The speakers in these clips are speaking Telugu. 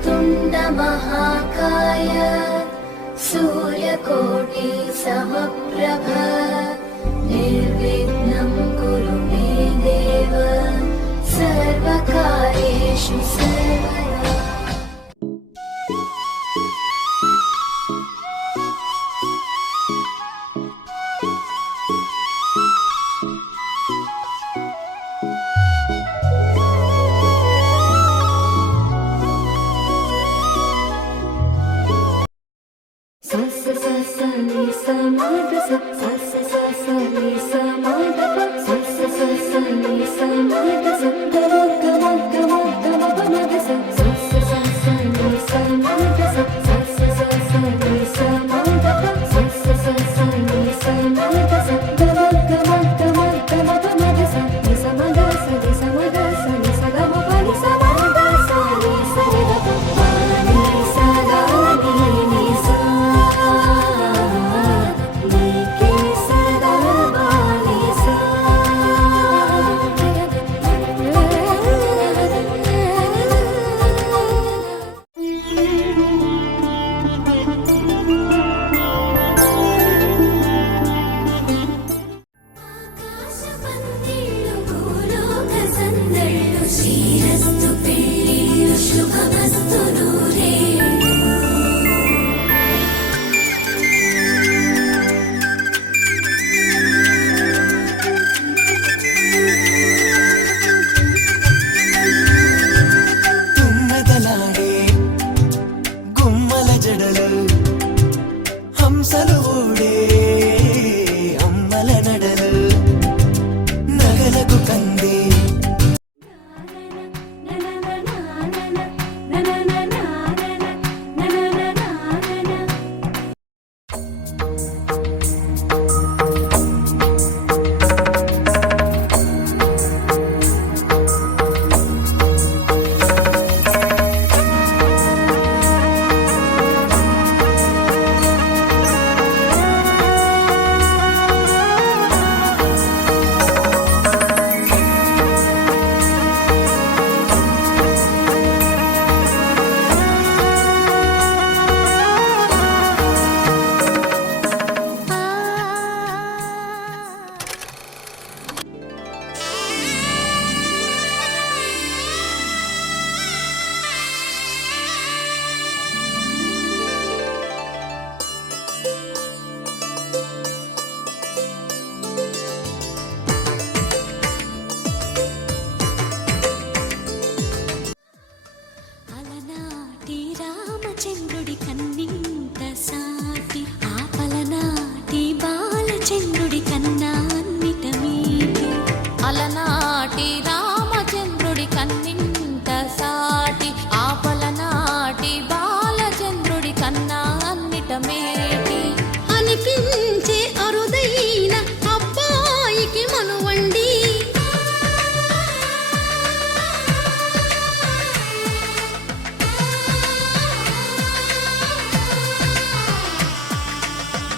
वक्रतुण्ड महाकाय सूर्यकोटि समप्रभ निर्विघ्नं कुरु मे देव सर्वकार्येषु सर्वदा।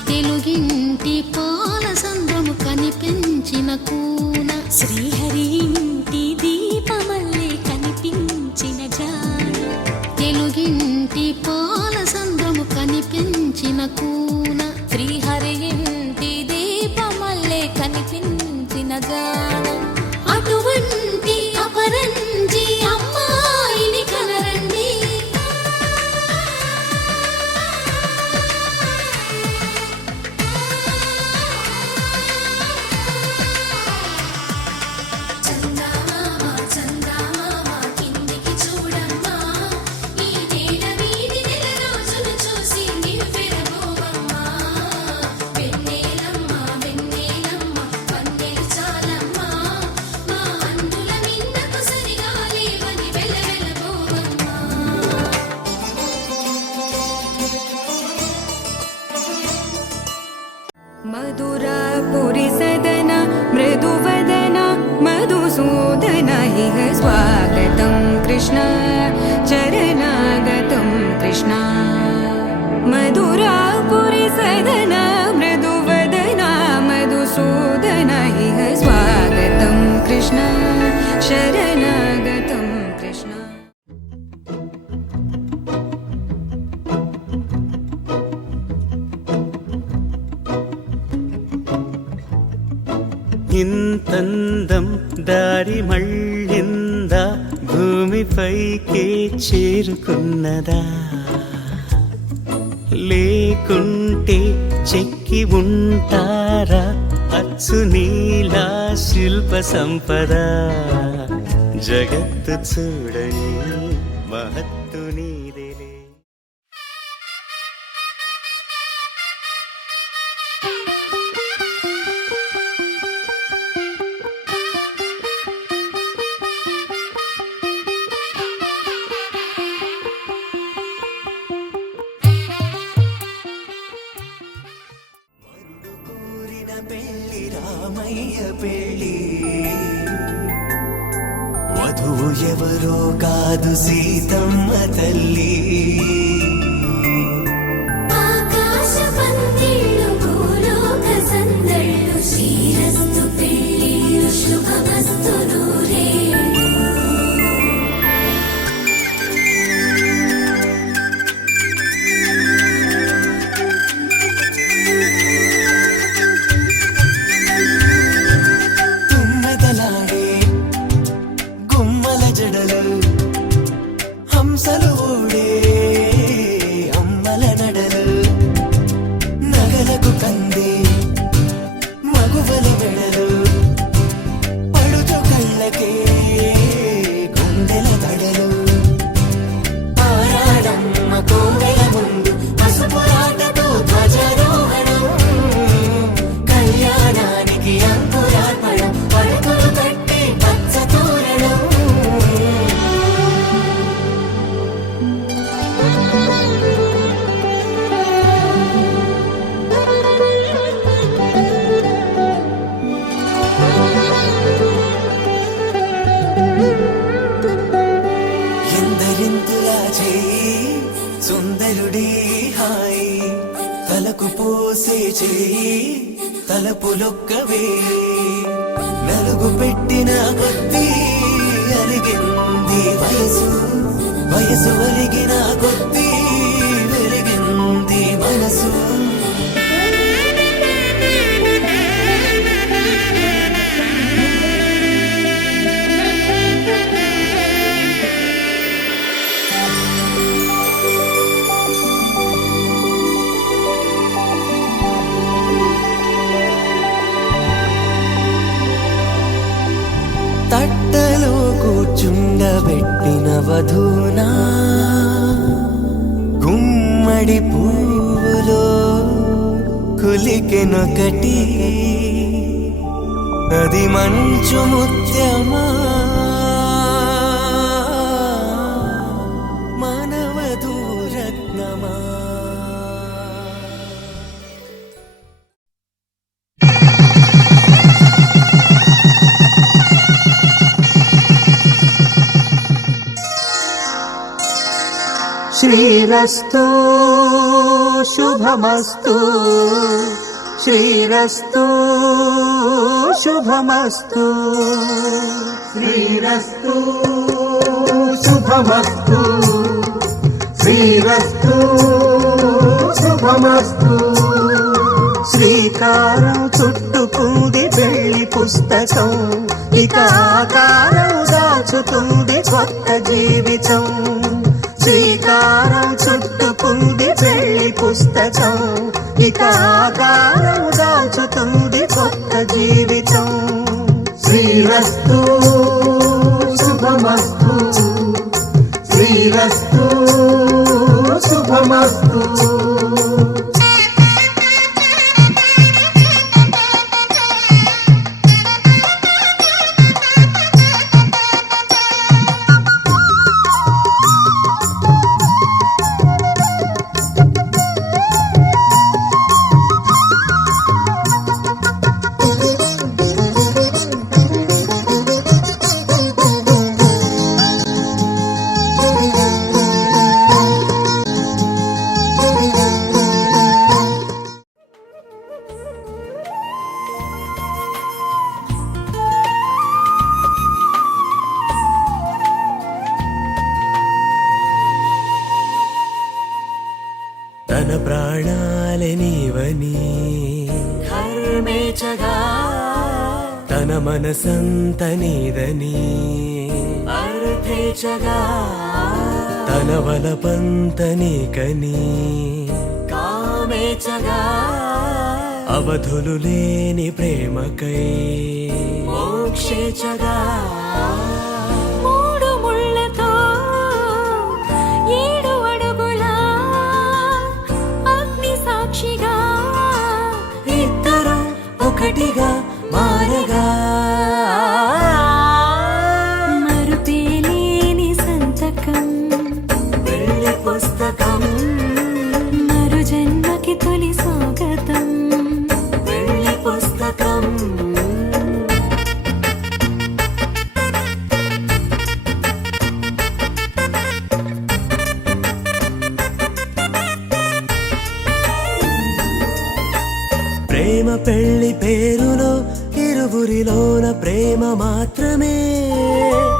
తెలుగింటి పాల సంద్రము కనిపించిన కూన శ్రీహరి ఇంటి దీపమల్లే కనిపించిన జాన తెలుగింటి పాల సంద్రము కనిపించిన కూన శ్రీహరి ఇంటి దీపమల్లే కనిపించిన జాన అటువంటి అపరంజి అమ్మాయిని కనరండి मधुरापुरी सदन मृदुवदन मधुसूदन इह स्वागतं कृष्ण चरणागतं कृष्ण मधुरापुरी सदन मृदुवदन मधुसूदन इह स्वागतं कृष्ण शरणागतं कृष्ण ఇంతందం దారి మళ్ళిందా భూమిపైకే చేరుకున్నదా లేకుంటే చెక్కి ఉంటారా అచ్చు నీలా శిల్ప సంపద జగత్తు చూడని మహత్తు నీదేలే పెళ్లి రామయ్య పెళ్లి వధువు ఎవరో కాదు సీతమ్మ తల్లి ఆకాశ పందిళ్ళు భూలోక సందళ్ళు శ్రీరస్తు పెళ్ళిళ్ళు శుభమస్తు నూరేళ్ళు తుమ్మెదలాడే గుమ్మల జడలు హంసలు ఓడే అమ్మల నడలు నగలకు కందే మగువల వెడలు పడుచు కళ్ళకే గుండెల తడలు ఆరాడమ్మ కోవెల ముందు పసుపురాటతో ధ్వజారోహణం కళ్యాణానికి అంకురార్పణం పడకలు కట్టి పచ్చ తోరణం ఎందరింతులా చేయి సుందరుడి హాయి తలకు పోసే చేయి తలపులొక్కవే నలుగు పెట్టిన కొద్దీ అలిగింది వయసు వయసు అలిగిన కొద్దీ వెలిగింది మనసు తట్టలో కూర్చుండబెట్టిన వధూనా గుమ్మడి పువ్వులో కులికెనొకటి అది మంచు ముత్యమా మానవధూరత్నమా శ్రీరస్తు శుభమస్తు శ్రీరస్తు శుభమస్తు శ్రీరస్తు శుభమస్తు శ్రీరస్తు శుభమస్తు శ్రీకారం చుట్టుకుంది పెళ్లి పుస్తకం ఇక ఆకారం దాచుతుంది కొత్త జీవితం శ్రీకారం చుట్టుకుంది పెళ్లి పుస్తకం ఇక ఆకారం దాచుతుంది కొత్త జీవితం శ్రీరస్తు శుభమస్తు శ్రీరస్తు శుభమస్తు తన ప్రాణాలనివని కర్మేచగా తన మనసంత నీదని అర్థేచగా తన వలపంత నీకని కామేచగా అవధులు లేని ప్రేమకై మోక్షేచగా మూడు ముళ్ళతో 7 అడుగుల అగ్ని సాక్షిగా ఇద్దరు ఒకటిగా మారగా మరుపేలేని సంతకం వెళ్ళి పుస్తకం మరు జన్మకి తొలి స్వాగతం వెళ్ళి పుస్తకం ప్రేమ పెళ్లి పేరులో ఇరువురిలోన ప్రేమ మాత్రమే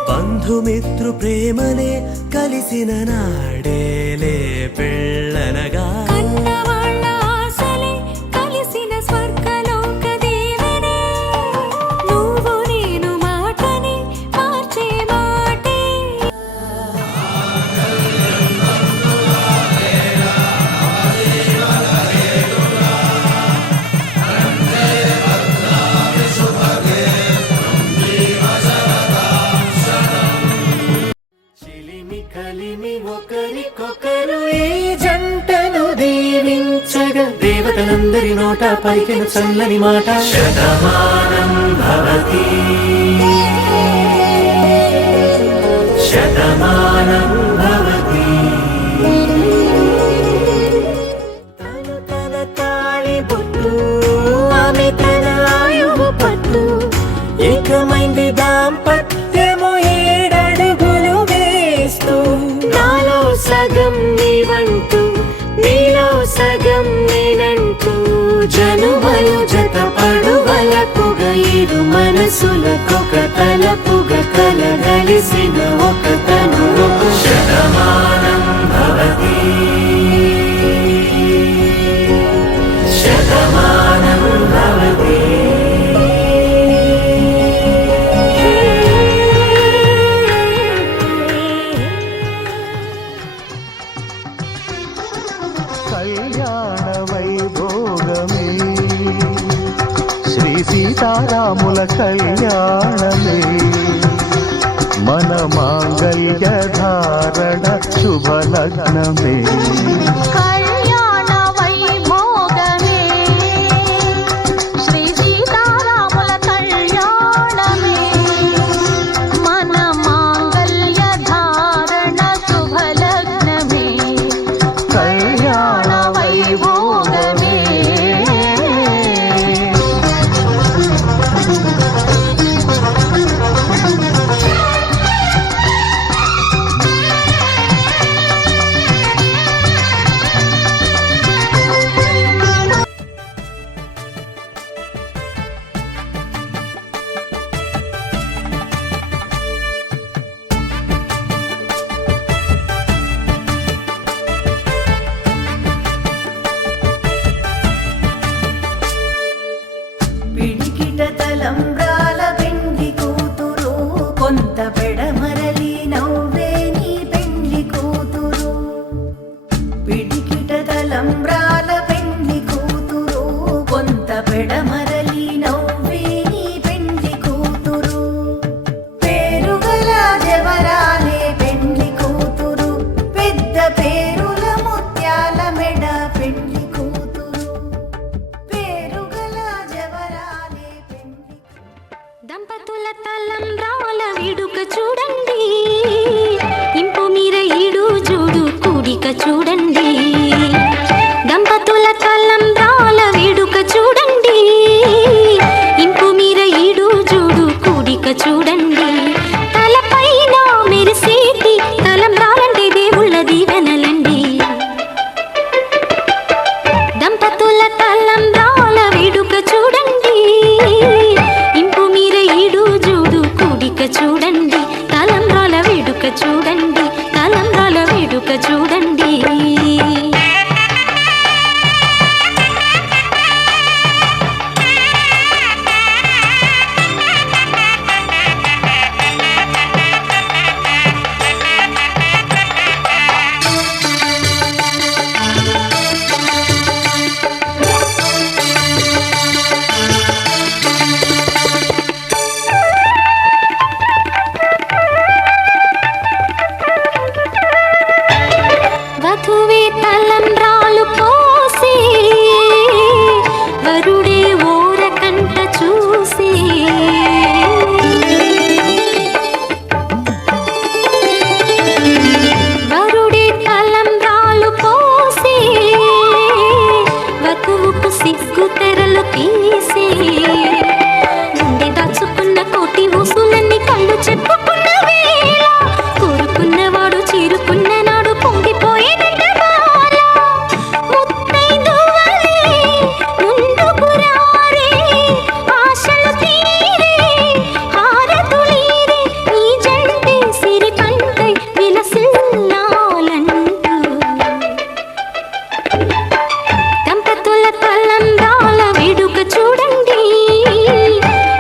బంధుమిత్రు ప్రేమనే కలిసిన నాడేలే పెళ్ళనగా కన్నవాళ్ళ ఆశలే కలిసిన స్వర్గలోక దీవెనే నువ్వు నేను మాటని మార్చే మాటే చిలిమి కలిమి ఒకరికొకరు ఈ జంటను దీవించగా దేవతలందరి నోట పలికిన చల్లని మాట శతమానం భవతి శతమానం భవతి తను తన తాళి బొట్టు ఆమె తన ఆయువు పట్టు ఏకమైంది దాంపత్యము 7 అడుగులు వేస్తూ నాలో సగం నీవంటూ నీలో సగం నేనంటూ జనుమలు జతపడు వలపుగా ఇరు మనసులకొక తలపుగా కలగలిసిన ఒక తనువు శతమానం భవతి శతమానం భవతి కళ్యాణ వైభోగమే శ్రీ సీతారాముల కళ్యాణమే మన మాంగళ్య ధారణ శుభలగ్నమే కళ్యాణ వైభోగమే శ్రీ సీతారాముల కళ్యాణమే మన మాంగళ్య ధారణ శుభలగ్నమే కళ్యాణ వైభోగమే పిడికిట తలంబ్రాల పెండ్లి కూతురు కొంత పెడమరలి నవ్వే నీ పెండ్లి కూతురు పిడికిట తలంబ్రాల పెండ్లి కూతురు కొంత పెడమరలి నవ్వే నీ పెండ్లి కూతురు పేరుగల జవరాలే పెండ్లి కూతురు పెద్ద పేరుల ముత్యాల మెడ పెండ్లి కూతురు పేరుగల జవరాలే పెండ్లి దంపతుల తలంబ్రాల వేడుక చూడండి ఇంపు మీర ఈడు జోడు కూడిక చూడండి దంపతుల తలంబ్రాల వేడుక చూడండి ఇంపు మీర ఈడు జోడు కూడిక చూడండి తలపైన మెరిసేటి తలంబ్రాలంటే దేవుళ్ళ దీవెనలండి దంపతుల తలంబ్రాల వేడుక చూడండి ఇంపు మీర ఈడు జోడు కూడిక చూడండి తలంబ్రాల వేడుక చూడండి తలంబ్రాల వేడుక చూడండి వధువే తలంబ్రాలు పోసి వరుడే ఓరకంట చూసి వరుడే తలంబ్రాలు పోసి వధువుకు సిగ్గు తెరలు తీసి గుండె దాచుకున్న కోటి ఊసులన్నీ కళ్ళు చెప్పుకున్న వేళ కోరుకున్నవాడు చేరుకున్న నాడు పొంగిపోయేదంట బాల ముత్తైదువలే ముందుకు రారే ఆశలు తీరే హారతులీరే ఈ జంటే సిరి పంటై విలసిల్లాలంటూ దంపతుల తలంబ్రాల వేడుక చూడండి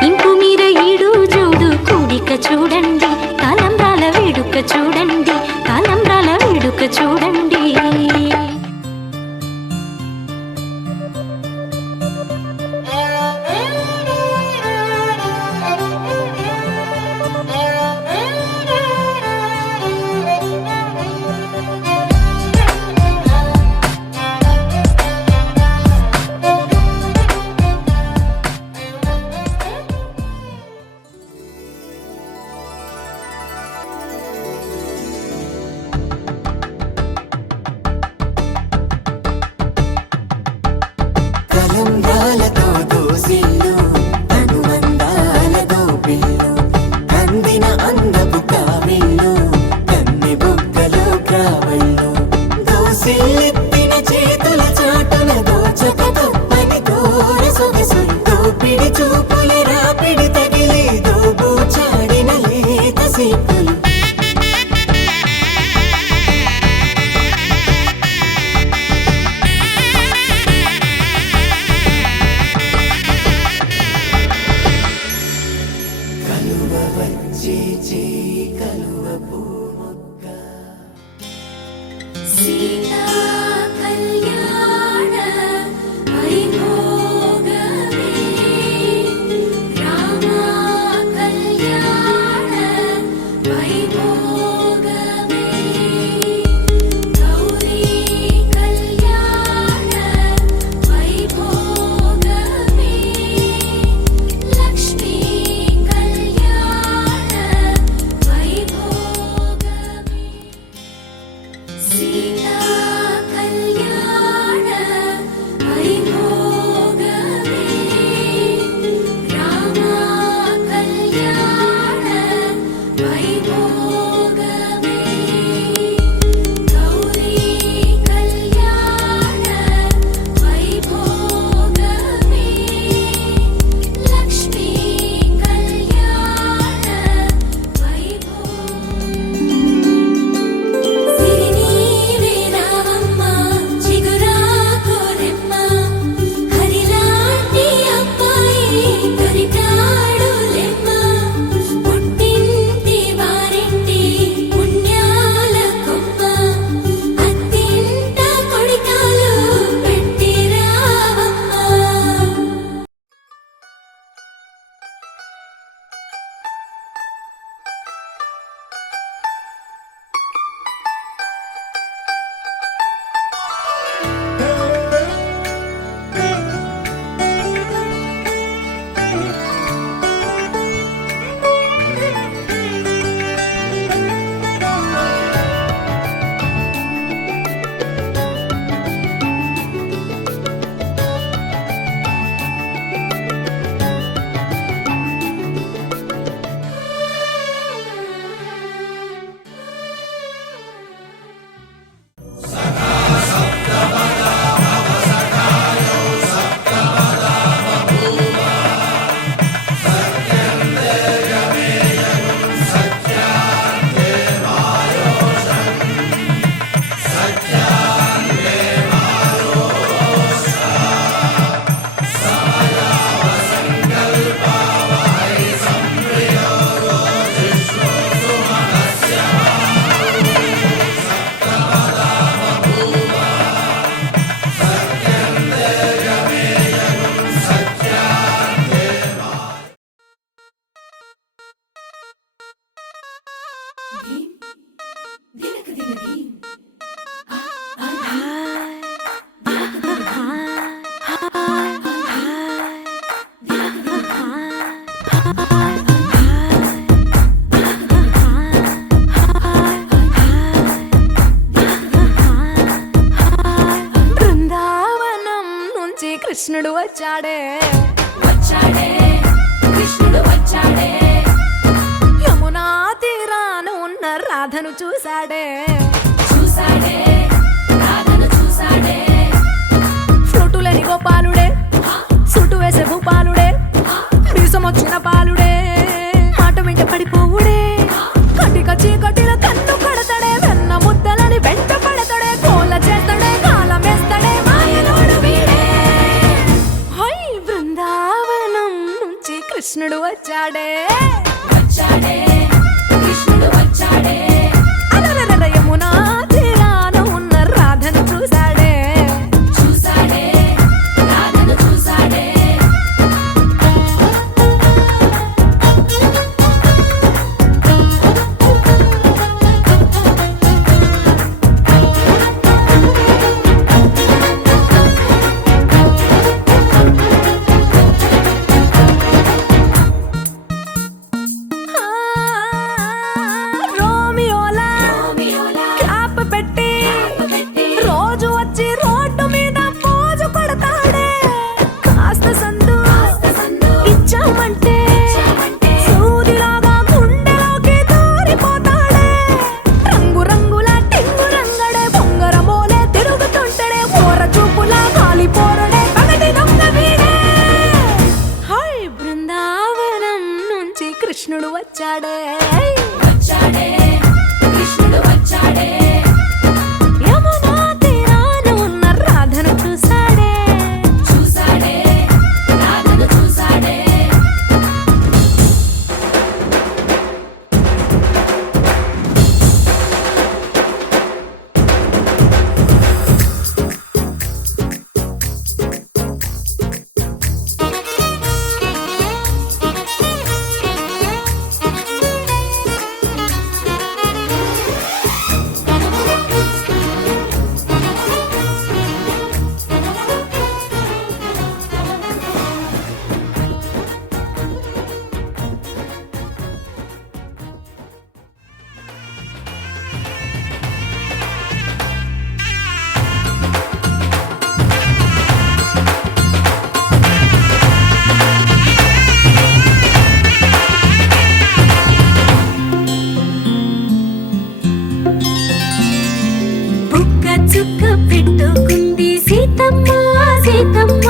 ఇంపు మీర ఈడు జోడు కూడిక చూడండి తలంబ్రాల వేడుక చూడండి తలంబ్రాల వేడుక చూడండి తలంబ్రాలతో దోసిల్లు అనుబంధాలతో పిల్లు అందిన అందపు కావిళ్ళు కన్ని బుగ్గలో క్రావళ్ళు దోసిల్లెత్తిన చేతుల చాటున దోచక తప్పని దూర సొగసులు దోపిడి చూపుల రాపిడి తగిలి దోబూచాడిన లేత సీపులు కలువ వచ్చే చేయి కలువ పూమొక్క సీతా కళ్యాణ వైభోగమే రామ కళ్యాణ వైభోగమే గౌరీ కళ్యాణ వైభోగమే లక్ష్మీ కళ్యాణ వైభోగమే సీతా వచ్చాడే వచ్చాడే కృష్ణుడు వచ్చాడే యమునా తీరాన ఉన్న రాధను చూశాడే చూసాడే రాధను చూసాడే ఫ్లూటులేని గోపాలుడే సుట్టు వేసే భూపాలుడే మీసమొచ్చిన పాలుడే మాట వెంట పడిపోవుడే కటిక చీకటిలో కన్ను కడతాడే వెన్న ముద్దలని వెంట పడతాడే కోల చేస్తాడే కాలం వేస్తాడే మాయలోడు వీడే హై బృందావనం నుంచి కృష్ణుడు వచ్చాడే వచ్చాడే కృష్ణుడు వచ్చాడే అలరర యమునా తీరాన ఉన్న రాధను చూశాడే చూసాడే రాధను చూసాడే ఆ, రోమియోలా రోమియోలా క్యాప్ పెట్టి పెట్టి రోజు వచ్చి రోడ్డు మీద పోజు కొడతాడే కాస్త సందు సందు ఇచ్చామంటే ఇచ్చామంటే సూదిలాగా గుండెలోకి దూరిపోతాడే రంగు రంగుల టింగు రంగడే బొంగరమోలే తిరుగుతుంటాడే ఓర చూపులా కాలిపోరడే పగటి దొంగ వీడే హై బృందావనం నుంచి కృష్ణుడు వచ్చాడే వచ్చాడే కృష్ణుడు వచ్చాడే యమునా తీరాన ఉన్న రాధను చూశాడే చూసాడే రాధను చూసాడే బుక్క చుక్క పెట్టుకుంది సీతమ్మ సీతమ్మ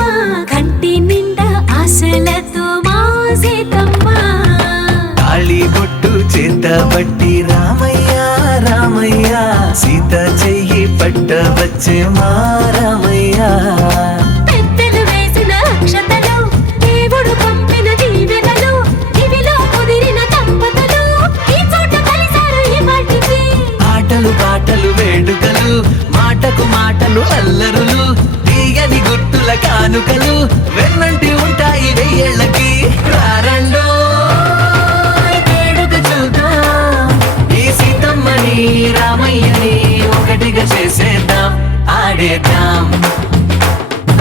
కంటి నిండా ఆశలతో మా సీతమ్మ తాళి బొట్టు చేతబట్టి రామయ్య రామయ్య సీత చెయ్యి పట్ట వచ్చే మా రామయ్య పెద్దలు వేసిన అక్షతలు దేవుడు పంపిన దీవెనలు ఇవిలో కుదిరిన దంపతులు ఈ చోట కలిశారు ఈ వాటికి ఆటలు పాటలు వేడుకలు మాటకు మాటలు అల్లరులు తీయని గుర్తుల కానుకలు వెన్నంటి ఉంటాయి వెయ్యేళ్ళకి రారండో వేడుక చూద్దాం ఈ సీతమ్మని రామయ్యని ఒకటిగా చేసేద్దాం ఆడేద్దాం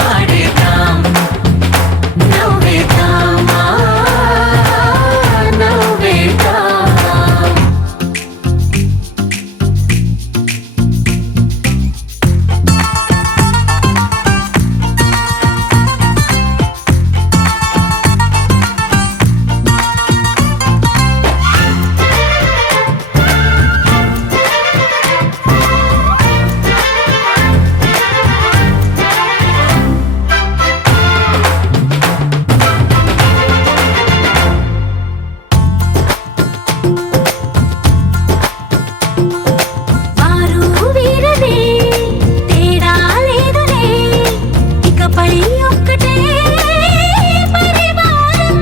ఆడేద్దాం నవ్వేద్దాం నవ్వేద్దాం వారు వీరనే తేడా లేదులే ఇకపై ఒక్కటే పరివారం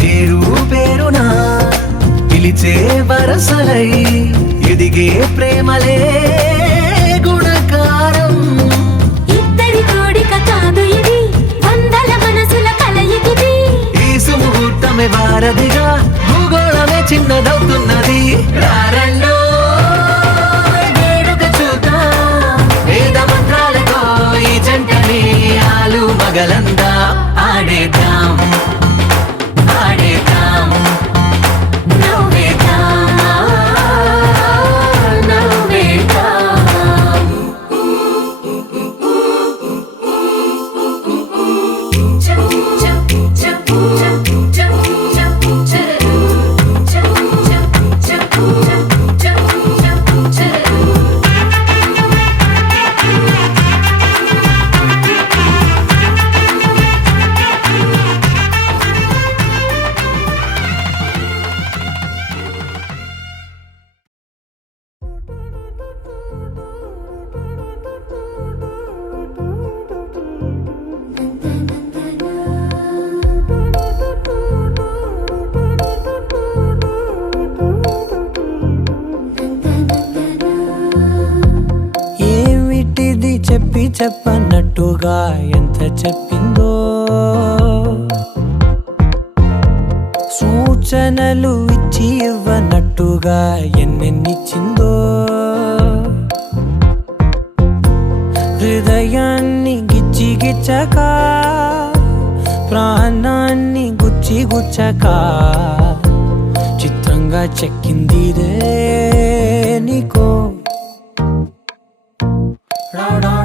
పేరు పేరునా పిలిచే వరసలై ఎదిగే ప్రేమలే గుణకారం ఇద్దరి కోడిక కాదు ఇది వందల మనసుల కలయికిది ఈ సుముహూర్తమే వారధిగా భూగోళమే చిన్నదవుతున్నది రారండో వేడుక చూద్దాం వేద మంత్రాలతో ఈ జంటని ఆలు మగలందా ఆడేద్దాం ఆడేద్దాం నవ్వేద్దాం నవ్వేద్దాం చెప్పి చెప్పన్నట్టుగా ఎంత చెప్పిందో, సూచనలు ఇచ్చి ఇవ్వనట్టుగా ఎన్నెన్నిచ్చిందో, హృదయాన్ని గిచ్చి గిచ్చక ప్రాణాన్ని గుచ్చి గుచ్చక చిత్రంగా చెక్కిందిరే నీకో రాడా